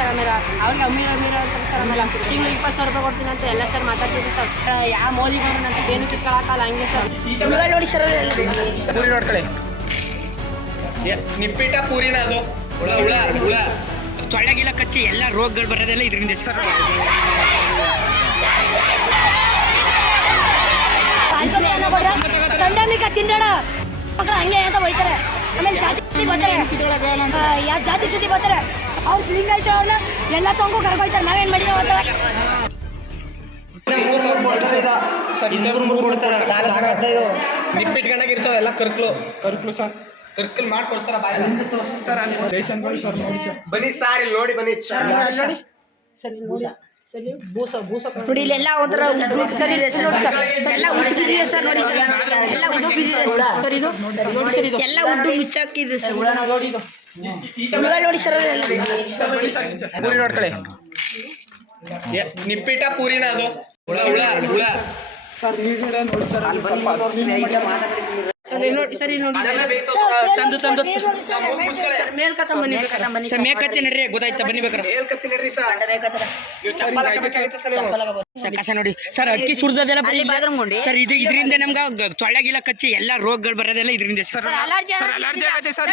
Sir ಆಮೇಲೆ ಅವ್ರಿಗೆ ಅಮೀರ ಅಂತಾರೆ ಸರ್ ಆಮೇಲೆ ತಿಂಗಳು 20,000 ರೂಪಾಯಿ ಕೊಡ್ತೀನಿ ಅಂತ ಎಲ್ಲ ಸರ್ ಮಾತಾಡ್ತೀವಿ ಸರ್. ಯಾವ ಮೋದಿ ಬಂದ್ರೆ ಅಂತ ಏನು ಕಿತ್ಕೊಳ್ಳೋಕ್ಕಲ್ಲ ಹಂಗೆ ಸರ್. ನೋಡಿ ಸರ್ ಪೂರಿ ನೋಡ್ಕೊಳ್ಳಿ, ನಿಪ್ಪಿಟ ಪೂರಿನ ಅದು ಹುಳ ಹುಳ ಹುಳ ಸೊಳ್ಳೆಗಿಲ್ಲ ಕಚ್ಚಿ ಎಲ್ಲ ರೋಗಗಳು ಬರೋದೆಲ್ಲ ಇದರಿಂದ ಸರ್. ದಂಡಮಿಕ ತಿಂದಡ ಮಕ್ಕಳು ಹಂಗೆ ಅಂತ ಹೋಯ್ತಾರೆ. ಆಮೇಲೆ ಜಾತಿ ಸುದ್ದಿ ಬರ್ತಾರೆ, ಯಾವ ಜಾತಿ ಸುದ್ದಿ ಬರ್ತಾರೆ ಅವ್ರು ಫಿಲಿಂಗ್ ಆಯ್ತು ಅವ್ರನ್ನ ಎಲ್ಲ ತಗೊಂಡು ಕರ್ಕೊಯ್ತಾರೆ. ನಾವೇನು ಮಾಡಿದ್ವಿ ಅವತ್ತ ನಿಪ್ಪಿಟ್ಕೊಂಡಾಗಿರ್ತಾವ ಎಲ್ಲ ಕರ್ಕ್ಲು ಸರ್, ಕರ್ಕಲ್ ಮಾಡ್ಕೊಡ್ತಾರ ರೇಷನ್ ಬನ್ನಿ ಸಾರ್ ಇಲ್ಲಿ ನೋಡಿ, ಬನ್ನಿ ನೋಡಿ ಇಲ್ಲೆಲ್ಲ ಒಂಥರ ಉಡ್ತಾರೆ ಸರ್, ಎಲ್ಲ ಉಡ್ತಿದೆ ಸರ್. ನೋಡಿ ಸರ್ ಎಲ್ಲ ಉಡ್ತಿದೆ ಸರ್, ಇದು ನೋಡಿ ಸರ್, ಇದು ಎಲ್ಲ ಉಡ್ಡು ಮುಚ್ಚಾಕಿದೆ ಸರ್. ನೋಡಿ ಇದು ನೋಡಿ ಸರ್, ಪೂರಿ ನೋಡ್ಕೊಳ್ಳಿ, ನಿಪ್ಪಿಟ ಪೂರಿನ ಅದು ಹುಳ ಹುಳ ಹುಳ ತಂದು ಮೇಲ್ಕತ್ತಿ ಮೇಕತ್ತಿ ನಡ್ರಿ ಗೊತ್ತಾಯ್ತಾ, ಬನ್ನಿ ಬೇಕಾರೆ ಕಸ ನೋಡಿ ಸರ್. ಅಕ್ಕಿ ಸುಡ್ದದೆಲ್ಲ ಸರ್, ಇದರಿಂದ ನಮ್ಗೆ ಸೊಳ್ಳೆಗಿಲ್ಲ ಕಚ್ಚಿ ಎಲ್ಲ ರೋಗಗಳು ಬರೋದೆಲ್ಲ ಇದರಿಂದ ಸರ್. ಅಲರ್ಜಿ ಆಗುತ್ತೆ ಸರ್.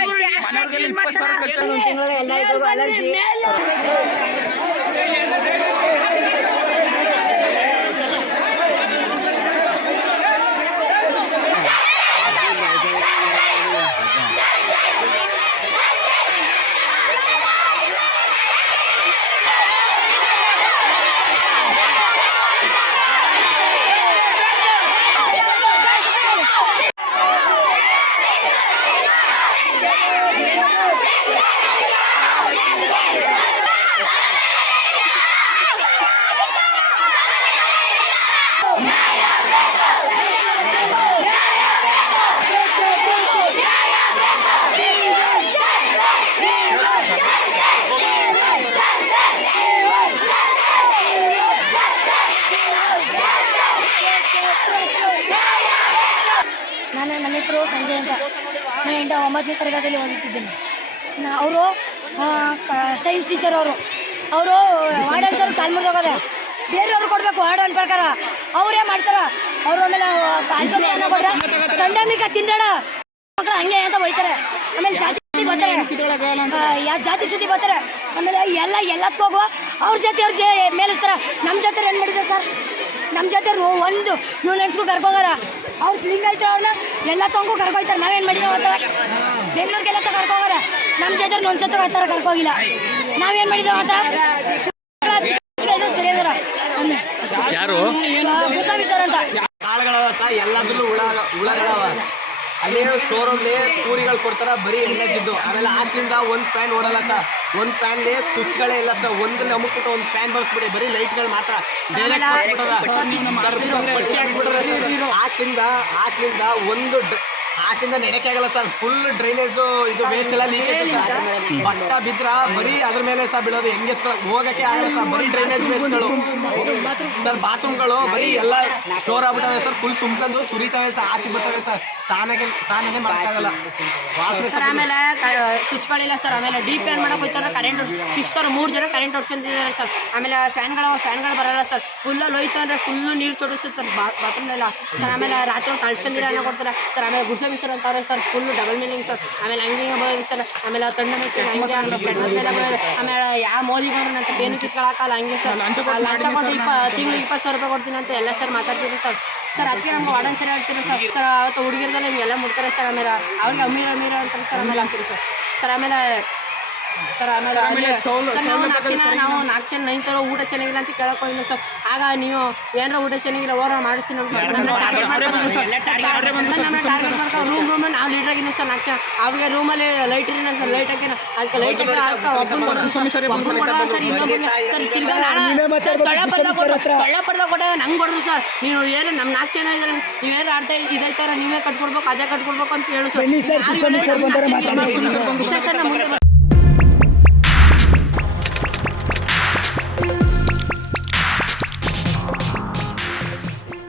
ನನ್ನ ಹೆಸರು ಸಂಜಯ್ ಅಂತ. ನಾನು 9ನೇ ತರಗತಿಯಲ್ಲಿ ಓದುತ್ತಿದ್ದೇನೆ. ಅವರು ಸೈನ್ಸ್ ಟೀಚರ್. ಅವರು ವಾರ್ಡನ್ ಸರ್ ಕಾಲ್ ಮುರಿದೋಗೋದೆ, ಬೇರೆಯವ್ರು ಕೊಡಬೇಕು ವಾರ್ಡನ್ ಪ್ರಕಾರ, ಅವರೇ ಮಾಡ್ತಾರೆ. ಅವರು ಆಮೇಲೆ ಕಾಲ್ಸೋದನ್ನ ಕೊಡ್ರೆ ದಂಡಮಿಕ ತಿಂದಡ ಮಕ್ಕಳು ಹಂಗೆ ಅಂತ ಹೋಯ್ತಾರೆ. ಆಮೇಲೆ ಜಾತಿ ಸುದ್ದಿ ಬರ್ತಾರೆ, ಯಾವ ಜಾತಿ ಸುದ್ದಿ ಬರ್ತಾರೆ. ಆಮೇಲೆ ಎಲ್ಲದಕ್ಕೂ ಹೋಗುವ ಅವ್ರ ಜೊತೆ ಮೇಲಿಸ್ತಾರೆ. ನಮ್ಮ ಜೊತೆ ಏನು ಮಾಡಿದ್ದಾರೆ ಸರ್, ನಮ್ಮ ಜೊತೆ ಒಂದು ಯೂನಿಯನ್ಸ್ಗೂ ಕರ್ಕೋಗಾರ. ಅವ್ರು ಫಿಲಿಂಗ್ ಆಯ್ತು ಅವ್ರನ್ನ ಎಲ್ಲ ತಗೊಂಡು ಕರ್ಕೊಯ್ತಾರೆ. ನಾವೇನು ಮಾಡಿದ್ವಿ ಅವತ್ತ ಬೆಂಗಳೂರಿಗೆಲ್ಲ ಕರ್ಕೋಗಾರ. ನಮ್ಮ ಜೊತೆ ಒಂದ್ಸತ್ತ ಆ ಥರ ಕರ್ಕೋಗಿಲ್ಲ. ನಾವೇನು ಮಾಡಿದ್ವಿ ಅವತ್ತ ಸರಿಯಾದಾರ ಯಾರು ಗುಸಾವಿ ಸರ್ ಅಂತ. ಕಾಳುಗಳವ ಸಹ ಎಲ್ಲದ್ರಲ್ಲೂ ಹುಳಗಳವ. ಅಲ್ಲಿ ಸ್ಟೋರ್ ರೂಮ್ಲಿ ಪೂರಿಗಳು ಕೊಡ್ತಾರ, ಬರೀ ಎಣ್ಣೆಜಿದ್ದು. ಆಮೇಲೆ ಹಾಸ್ಟ್ಲಿಂದ ಒಂದು ಫ್ಯಾನ್ ಓಡಲ್ಲ ಸರ್, ಒಂದು ಫ್ಯಾನ್ಲಿ ಸ್ವಿಚ್ಗಳೇ ಇಲ್ಲ ಸರ್. ಒಂದು ಅಮುಕ್ಬಿಟ್ಟು ಒಂದು ಫ್ಯಾನ್ ಬಳಸ್ಬಿಡಿ, ಬರೀ ಲೈಟ್ಗಳು ಮಾತ್ರ ಪಟ್ಟಿ ಹಾಕ್ಸ್ಬಿಟ್ರೆ ಹಾಸ್ಟ್ಲಿಂದ ಒಂದು ಹಾಸ್ಟ್ಲಿಂದ ನೆಡಕ್ಕೆ ಆಗಲ್ಲ ಸರ್. ಫುಲ್ ಡ್ರೈನೇಜು ಇದು ವೇಸ್ಟ್ ಎಲ್ಲ ಲೀಕೇಜ್ ಸರ್. ಬಟ್ಟ ಬಿದ್ರ ಬರೀ ಅದ್ರ ಮೇಲೆ ಸಹ ಬೀಳೋದು, ಹೆಂಗೆ ಹೋಗಕ್ಕೆ ಆಗಲ್ಲ ಸರ್. ಬರೀ ಡ್ರೈನೇಜ್ ವೇಸ್ಟ್ಗಳು ಸರ್. ಬಾತ್ರೂಮ್ಗಳು ಬರೀ ಎಲ್ಲ ಸ್ಟೋರ್ ಆಗ್ಬಿಟ್ಟವೆ ಸರ್, ಫುಲ್ ತುಂಬ್ಕೊಂಡು ಸುರಿತವೆ ಸರ್, ಆಚೆ ಬರ್ತವೆ ಸರ್. ಸ್ನಾನನೇ ಮಾಡೋಕ್ಕಾಗಲ್ಲ, ವಾಸನೆ ಸರ್. ಆಮೇಲೆ ಸ್ವಿಚ್ಗಳಿಲ್ಲ ಸರ್. ಆಮೇಲೆ ಡೀಪ್ ಫ್ಯಾನ್ ಮಾಡೋಕೆ ಹೋಯ್ತಾರೆ, ಕರೆಂಟ್ 3 ಜನ ಕರೆಂಟ್ ಹೊಡ್ಸ್ಕೊಂಡಿದ್ದಾರೆ ಸರ್. ಆಮೇಲೆ ಫ್ಯಾನ್ಗಳು ಬರಲ್ಲ ಸರ್. ಫುಲ್ಲಲ್ಲಿ ಹೋಯ್ತು ಅಂದರೆ ಫುಲ್ಲು ನೀರು ತೊಡಗಿಸುತ್ತೆ ಸರ್ ಬಾತ್ರೂಮ್ನೆಲ್ಲ ಸರ್. ಆಮೇಲೆ ರಾತ್ರಿ ಕಳ್ಸ್ಕೊಂಡಿರ ಅನ್ನೋ ಕೊಡ್ತಾರೆ ಸರ್. ಆಮೇಲೆ ಗುಡ್ಸಬಿ ಸರ್ ಅಂತಾರೆ sir, full double meaning sir. ಆಮೇಲೆ ಹಂಗೆ ಬೋದು ಸರ್. ಆಮೇಲೆ ತಂಡ ಮೆಚ್ಚು ಹಂಗೆ ಆಮೇಲೆ ಯಾವ ಮೋದಿ ಬಂದ್ರೆ ಅಂತ ಏನು ಕಿತ್ಕೊಳ್ಳೋಕ್ಕಲ್ಲ ಹಂಗೆ ಸರ್. ಲಂಚ ಕೊಟ್ಟು ತಿಂಗಳು 20,000 ರೂಪಾಯಿ ಕೊಡ್ತೀನಿ ಅಂತ ಎಲ್ಲ ಸರ್ ಮಾತಾಡ್ತೀವಿ ಸರ್. ಅದಕ್ಕೆ ನಮ್ಗೆ ವಾರ್ಡನ್ ಸರ್ ಹೇಳ್ತೀವಿ ಸರ್. ಅವತ್ತು ಹುಡುಗಿರ್ದಲ್ಲ ಹಿಂಗೆಲ್ಲ ಮುಡ್ತಾರೆ ಸರ್. ಆಮೇಲೆ ಅವ್ರಿಗೆ ಅಮೀರ ಅಂತಾರೆ ಸರ್. ಆಮೇಲೆ ಅಂತೀವಿ ಸರ್. ಆಮೇಲೆ ನಾವು 4 ಜನ 9 ಥರ ಊಟ ಚೆನ್ನಾಗಿಲ್ಲ ಅಂತ ಕೇಳಕ್ಕೆ ಹೋಗಿಲ್ಲ ಸರ್. ಆಗ ನೀವು ಏನಾರ ಊಟ ಚೆನ್ನಾಗಿಲ್ಲ ಓರ ಮಾಡಿಸ್ತೀನಿ ನಮ್ಮ ಟಾರ್ಗೆಟ್ ಮಾಡ್ಕೊ ರೂಮ್ ನಾವು ಲೀಡರ್ ಆಗಿದ್ದೀವಿ ಸರ್ 4 ಜನ. ಅವ್ರಿಗೆ ರೂಮಲ್ಲಿ ಲೈಟ್ ಇರಲಿಲ್ಲ ಸರ್. ಲೈಟ್ ಹಾಕಿನ ಅದಕ್ಕೆ ಲೈಟ್ ಸರ್. ಇನ್ನೊಬ್ಬ ಸರ್ ಸೊಳ್ಳೆ ಪಡೆದ ಕೊಟ್ಟಾಗ ನಂಗೆ ಕೊಡ್ರು ಸರ್. ನೀವು ಏನು ನಮ್ಮ 4 ಜನ ಇದ್ದಾರೆ, ನೀವೇನು ಅರ್ಧ ಇದೈತಾರ ನೀವೇ ಕಟ್ಕೊಡ್ಬೇಕು, ಅದೇ ಕಟ್ಕೊಡ್ಬೇಕು ಅಂತ ಹೇಳು ಸರ್.